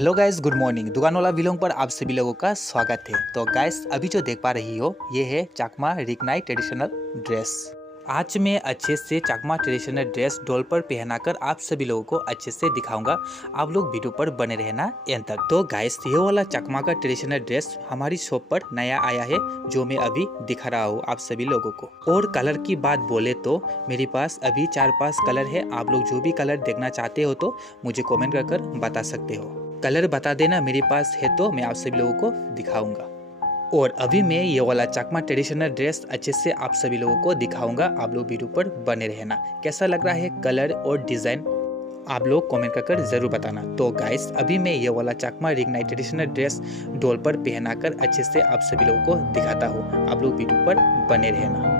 Hello guys, good morning. दुकान वाला vlog पर आप सभी लोगों का स्वागत है। तो गाइस, अभी जो देख पा रही हो ये है चाकमा रिकनाई ट्रेडिशनल ड्रेस। आज मैं अच्छे से चाकमा ट्रेडिशनल ड्रेस डोल पर पहनाकर आप सभी लोगों को अच्छे से दिखाऊंगा। आप लोग वीडियो पर बने रहना एंड तक। तो गाइस, ये वाला चाकमा का ट्रेडिशनल ड्रेस हमारी शॉप पर नया आया है, जो मैं अभी दिखा रहा हूँ आप सभी लोगों को। और कलर की बात बोले तो मेरे पास अभी 4-5 कलर है। आप लोग जो भी कलर देखना चाहते हो तो मुझे कमेंट कर बता सकते हो। कलर बता देना, मेरे पास है तो मैं आप सभी लोगों को दिखाऊंगा। और अभी मैं ये वाला चाकमा ट्रेडिशनल ड्रेस अच्छे से आप सभी लोगों को दिखाऊंगा। आप लोग वीडियो पर बने रहना। कैसा लग रहा है कलर और डिजाइन, आप लोग कमेंट कर जरूर बताना। तो गाइस, अभी मैं ये वाला चाकमा रिकनाई ट्रेडिशनल ड्रेस डोल पर पहनाकर अच्छे से आप सभी लोगों को दिखाता हूँ। आप लोग वीडियो पर बने रहना।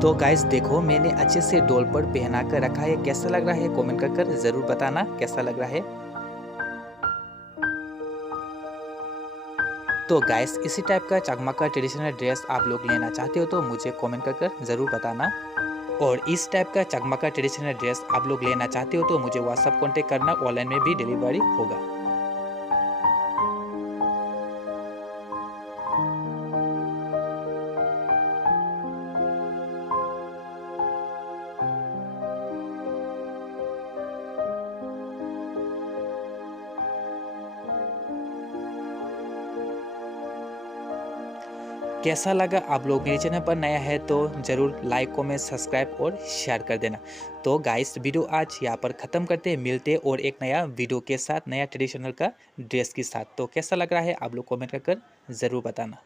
तो गाइस देखो, मैंने अच्छे से डोल पर पहना कर रखा है। कैसा लग रहा है कमेंट कर जरूर बताना कैसा लग रहा है। तो गाइस, इसी टाइप का चाकमा का ट्रेडिशनल ड्रेस आप लोग लेना चाहते हो तो मुझे कमेंट कर जरूर बताना। और इस टाइप का चाकमा का ट्रेडिशनल ड्रेस आप लोग लेना चाहते हो तो मुझे व्हाट्सअप कॉन्टेक्ट करना, ऑनलाइन में भी डिलीवरी होगा। कैसा लगा? आप लोग मेरे चैनल पर नया है तो ज़रूर लाइक, कमेंट, सब्सक्राइब और शेयर कर देना। तो गाइस, वीडियो आज यहाँ पर ख़त्म करते हैं। मिलते हैं और एक नया वीडियो के साथ, नया ट्रेडिशनल का ड्रेस के साथ। तो कैसा लग रहा है आप लोग कमेंट कर ज़रूर बताना।